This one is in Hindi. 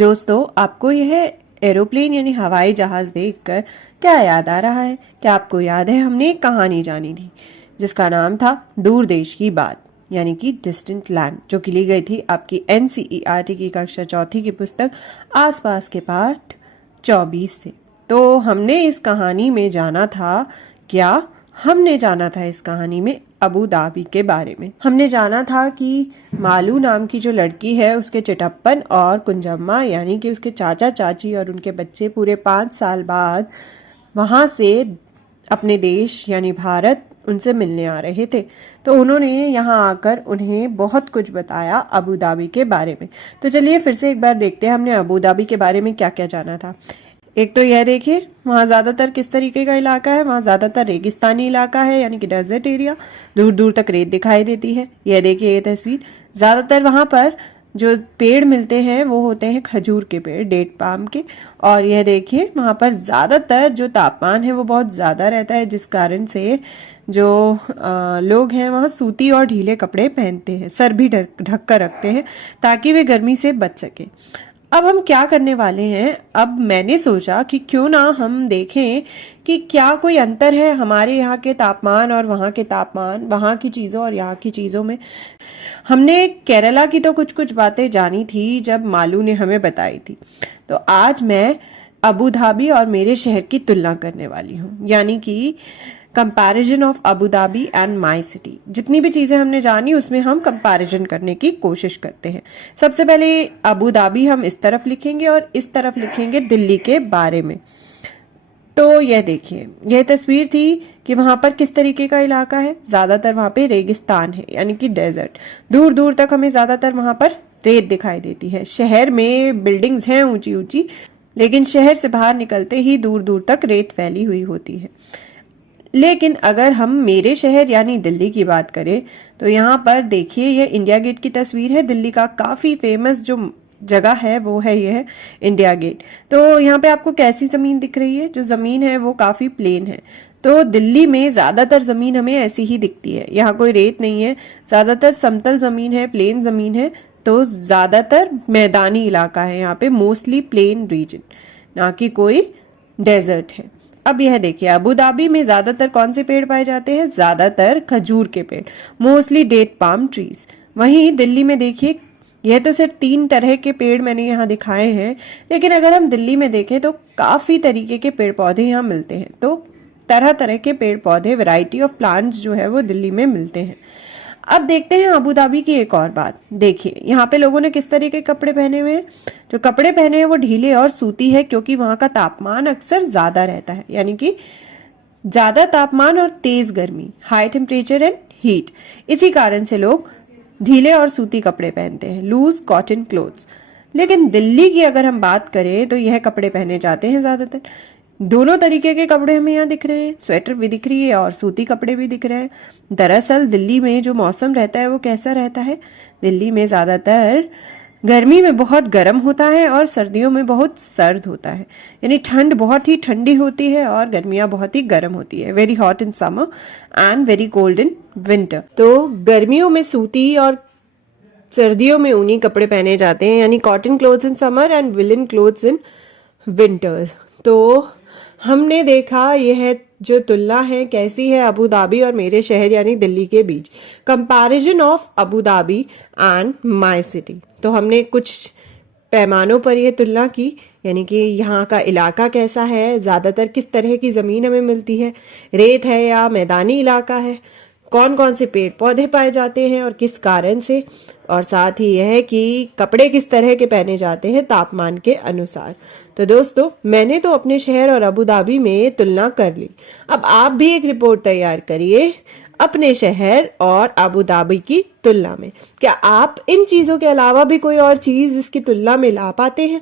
दोस्तों, आपको यह एरोप्लेन यानी हवाई जहाज देखकर क्या याद आ रहा है? क्या आपको याद है हमने एक कहानी जानी थी जिसका नाम था दूर देश की बात यानी कि डिस्टेंट लैंड, जो कि ली गई थी आपकी NCERT की कक्षा चौथी की पुस्तक आसपास के पाठ 24 से। तो हमने इस कहानी में जाना था हमने जाना था इस कहानी में अबू धाबी के बारे में। हमने जाना था कि मालू नाम की जो लड़की है उसके चिटप्पन और कुंजम्मा यानी कि उसके चाचा चाची और उनके बच्चे पूरे 5 साल बाद वहाँ से अपने देश यानी भारत उनसे मिलने आ रहे थे। तो उन्होंने यहाँ आकर उन्हें बहुत कुछ बताया अबू धाबी के बारे में। तो चलिए फिर से एक बार देखते हैं हमने अबू धाबी के बारे में क्या क्या जाना था। एक तो यह देखिए वहाँ ज़्यादातर किस तरीके का इलाका है। वहाँ ज़्यादातर रेगिस्तानी इलाका है यानी कि डेजर्ट एरिया, दूर दूर तक रेत दिखाई देती है। यह देखिए ये तस्वीर, ज़्यादातर वहाँ पर जो पेड़ मिलते हैं वो होते हैं खजूर के पेड़, डेट पाम के। और यह देखिए वहाँ पर ज़्यादातर जो तापमान है वो बहुत ज़्यादा रहता है, जिस कारण से जो लोग हैं वहाँ सूती और ढीले कपड़े पहनते हैं, सर भी ढक कर रखते हैं ताकि वे गर्मी से बच सके। अब हम क्या करने वाले हैं, अब मैंने सोचा कि क्यों ना हम देखें कि क्या कोई अंतर है हमारे यहाँ के तापमान और वहाँ के तापमान, वहाँ की चीज़ों और यहाँ की चीज़ों में। हमने केरला की तो कुछ कुछ बातें जानी थी जब मालू ने हमें बताई थी। तो आज मैं अबू धाबी और मेरे शहर की तुलना करने वाली हूँ, यानी कि comparison of Abu Dhabi and my city. जितनी भी चीज़ें हमने जानी उसमें हम कंपैरिजन करने की कोशिश करते हैं। सबसे पहले अबू धाबी हम इस तरफ लिखेंगे और इस तरफ लिखेंगे दिल्ली के बारे में। तो यह देखिए, यह तस्वीर थी कि वहाँ पर किस तरीके का इलाका है। ज़्यादातर वहाँ पे रेगिस्तान है यानी कि डेजर्ट, दूर दूर तक हमें ज़्यादातर वहाँ पर रेत दिखाई देती है। शहर में बिल्डिंग्स हैं ऊंची ऊंची, लेकिन शहर से बाहर निकलते ही दूर दूर तक रेत फैली हुई होती है। लेकिन अगर हम मेरे शहर यानी दिल्ली की बात करें तो यहाँ पर देखिए यह इंडिया गेट की तस्वीर है। दिल्ली का काफ़ी फेमस जो जगह है वो है यह इंडिया गेट। तो यहाँ पे आपको कैसी ज़मीन दिख रही है? जो ज़मीन है वो काफ़ी प्लेन है। तो दिल्ली में ज़्यादातर ज़मीन हमें ऐसी ही दिखती है, यहाँ कोई रेत नहीं है, ज़्यादातर समतल ज़मीन है, प्लेन ज़मीन है। तो ज़्यादातर मैदानी इलाका है यहाँ पे, मोस्टली प्लेन रीजन, ना कि कोई डेजर्ट है। अब यह देखिए अबू धाबी में ज्यादातर कौन से पेड़ पाए जाते हैं? ज्यादातर खजूर के पेड़, मोस्टली डेट पाम ट्रीज। वहीं दिल्ली में देखिए यह तो सिर्फ 3 तरह के पेड़ मैंने यहाँ दिखाए हैं, लेकिन अगर हम दिल्ली में देखें तो काफी तरीके के पेड़ पौधे यहाँ मिलते हैं। तो तरह तरह के पेड़ पौधे, वैरायटी ऑफ प्लांट्स जो है वो दिल्ली में मिलते हैं। अब देखते हैं अबू धाबी की एक और बात। देखिए यहाँ पे लोगों ने किस तरीके के कपड़े पहने हुए हैं। जो कपड़े पहने हैं वो ढीले और सूती है, क्योंकि वहाँ का तापमान अक्सर ज़्यादा रहता है, यानी कि ज़्यादा तापमान और तेज़ गर्मी, हाई टेम्परेचर एंड हीट। इसी कारण से लोग ढीले और सूती कपड़े पहनते हैं, लूज कॉटन क्लोथ्स। लेकिन दिल्ली की अगर हम बात करें तो यह कपड़े पहने जाते हैं ज़्यादातर। दोनों तरीके के कपड़े हमें यहाँ दिख रहे हैं, स्वेटर भी दिख रही है और सूती कपड़े भी दिख रहे हैं। दरअसल दिल्ली में जो मौसम रहता है वो कैसा रहता है? दिल्ली में ज़्यादातर गर्मी में बहुत गर्म होता है और सर्दियों में बहुत सर्द होता है, यानी ठंड बहुत ही ठंडी होती है और गर्मियाँ बहुत ही गर्म होती है। Very hot in summer and very cold in winter. तो गर्मियों में सूती और सर्दियों में ऊनी कपड़े पहने जाते हैं, यानी cotton clothes in summer and villain clothes in winter. तो हमने देखा यह जो तुलना है कैसी है अबू धाबी और मेरे शहर यानी दिल्ली के बीच, comparison of Abu Dhabi and my city. तो हमने कुछ पैमानों पर यह तुलना की, यानी कि यहाँ का इलाका कैसा है, ज़्यादातर किस तरह की ज़मीन हमें मिलती है, रेत है या मैदानी इलाका है, कौन कौन से पेड़ पौधे पाए जाते हैं और किस कारण से, और साथ ही यह है कि कपड़े किस तरह के पहने जाते हैं तापमान के अनुसार। तो दोस्तों मैंने तो अपने शहर और अबू धाबी में तुलना कर ली। अब आप भी एक रिपोर्ट तैयार करिए अपने शहर और अबू धाबी की तुलना में। क्या आप इन चीज़ों के अलावा भी कोई और चीज़ इसकी तुलना में ला पाते हैं?